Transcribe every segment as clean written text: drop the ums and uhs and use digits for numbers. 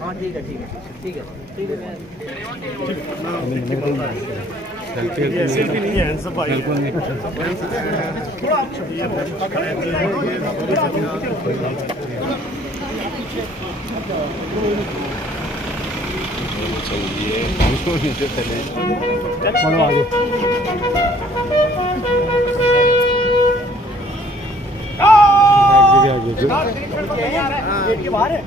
हाँ ठीक है ठीक है ठीक है ठीक है। सेल्फी नहीं है सब भाई बाहर है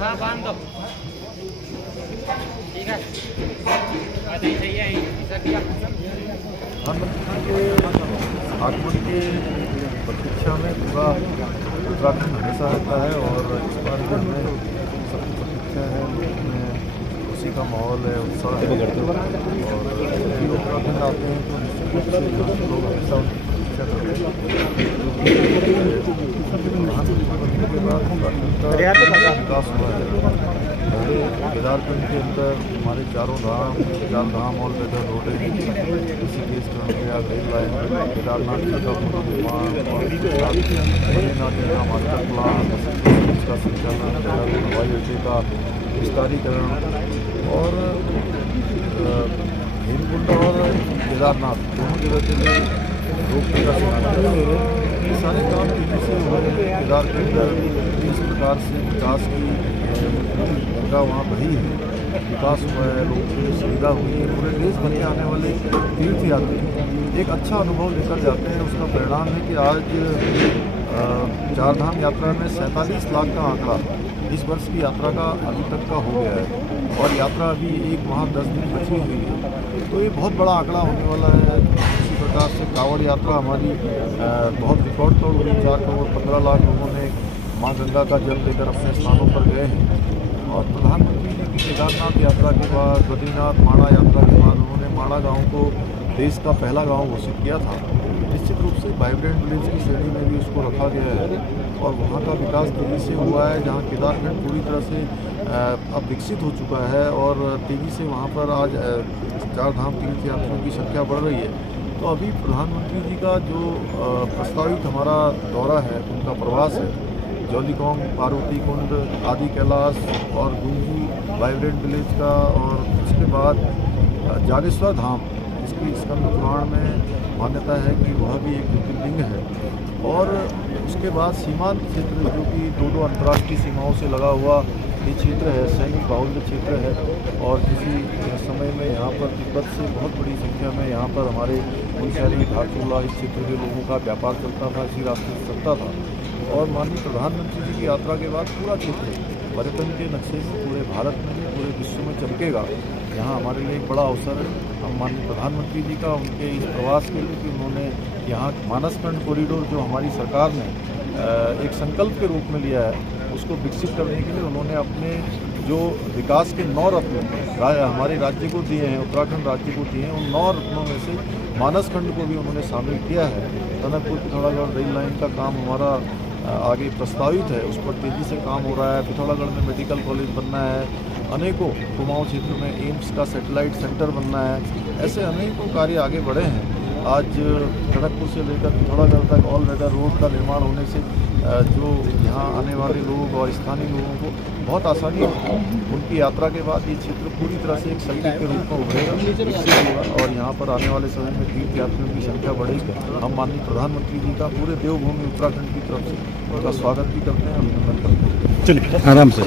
हाँ बांध दो ठीक है आगमन की प्रतीक्षा में पूरा उत्तराखंड हमेशा रहता है और इस बार हमें सब कुछ अच्छा है, उसमें खुशी का माहौल है, उत्साह है। और जब भी उत्तराखंड आते हैं तो निश्चित रूप से यहाँ के लोग हमेशा उनकी प्रतीक्षा करते हैं। प्रधानमंत्री के बाद उत्तराखंड का विकास हुआ है। पहले केदारखंड के अंदर हमारे चार धाम और वेदर रोडें, ऋषिकेश कर्णप्रयाग रेल लाइन, केदारनाथ जी का पुनर्निर्माण और बद्रीनाथ जी का मास्टर प्लान, का संचालन, देहरादून हवाई अड्डे का विस्तारीकरण और हेमकुंड और केदारनाथ दोनों जगह के लिए रोपवे का शिलान्यास, ये सारे काम तेजी से हुए हैं। केदारखंड इस प्रकार से विकास की गंगा वहाँ बही है, विकास हुआ है, लोगों की सुविधा हुई है। पूरे देश भर के आने वाले तीर्थ यात्री एक अच्छा अनुभव लेकर जाते हैं। उसका परिणाम है कि आज चारधाम यात्रा में 47 लाख का आंकड़ा इस वर्ष की यात्रा का अभी तक का हो गया है और यात्रा अभी 1 माह 10 दिन बची हुई है। तो ये बहुत बड़ा आंकड़ा होने वाला है। इसी प्रकार से कांवड़ यात्रा हमारी बहुत रिकॉर्ड तोड़ हुई। 4 करोड़ 15 लाख लोगों ने माँ गंगा का जल लेकर अपने स्थानों पर गए हैं। और प्रधानमंत्री जी की केदारनाथ यात्रा के बाद, बद्रीनाथ माणा यात्रा के बाद उन्होंने माणा गाँव को देश का पहला गाँव घोषित किया था। निश्चित रूप से वाइब्रेंट विलेज की श्रेणी में भी उसको रखा गया है और वहाँ का विकास तेज़ी से हुआ है। जहाँ केदारखंड पूरी तरह से अब विकसित हो चुका है और तेज़ी से वहाँ पर आज चारधाम तीर्थ यात्रियों की संख्या बढ़ रही है। तो अभी प्रधानमंत्री जी का जो प्रस्तावित हमारा दौरा है, उनका प्रवास है, जौलीकोंग, पार्वती कुंड, आदि कैलाश और गुंजी वाइब्रेंट विलेज का, और उसके बाद जागेश्वर धाम, जिसकी स्कंद पुराण में मान्यता है कि वह भी एक ज्योतिर्लिंग है। और उसके बाद सीमांत क्षेत्र जो कि 2 अंतर्राष्ट्रीय सीमाओं से लगा हुआ ये क्षेत्र है, सैनिक बाहुल्य क्षेत्र है। और किसी समय में यहाँ पर तिब्बत से बहुत बड़ी संख्या में यहाँ पर हमारे मुंशियारी, धारचूला इस क्षेत्र के लोगों का व्यापार चलता था, इसी रास्ते से चलता था। और माननीय प्रधानमंत्री जी की यात्रा के बाद पूरा क्षेत्र पर्यटन के नक्शे में पूरे भारत में, पूरे विश्व में चमकेगा। यहाँ हमारे लिए एक बड़ा अवसर है। हम माननीय प्रधानमंत्री जी का उनके इस प्रवास के लिए कि उन्होंने यहाँ मानसखंड कॉरिडोर जो हमारी सरकार ने एक संकल्प के रूप में लिया है, उसको विकसित करने के लिए उन्होंने अपने जो विकास के 9 रत्न हमारे राज्य को दिए हैं, उत्तराखंड राज्य को दिए हैं, उन 9 रत्नों में से मानसखंड को भी उन्होंने शामिल किया है। टनकपुर-पिथौरागढ़ रेल लाइन का काम हमारा आगे प्रस्तावित है, उस पर तेज़ी से काम हो रहा है। पिथौरागढ़ में मेडिकल कॉलेज बनना है, अनेकों कुमाऊं क्षेत्र में एम्स का सैटेलाइट सेंटर बनना है। ऐसे अनेकों कार्य आगे बढ़े हैं। आज टनकपुर से लेकर पिथौरागढ़ तक ऑल वेदर रोड का निर्माण होने से जो यहाँ आने वाले लोग और स्थानीय लोगों को बहुत आसानी होगी। उनकी यात्रा के बाद ये क्षेत्र पूरी तरह से एक शक्ति के रूप में उभरेगा और यहाँ पर आने वाले समय में तीर्थ यात्रियों की संख्या बढ़ेगी। हम माननीय प्रधानमंत्री जी का पूरे देवभूमि उत्तराखंड की तरफ से उनका स्वागत भी करते हैं, अभिनंदन करते हैं। चलिए आराम से।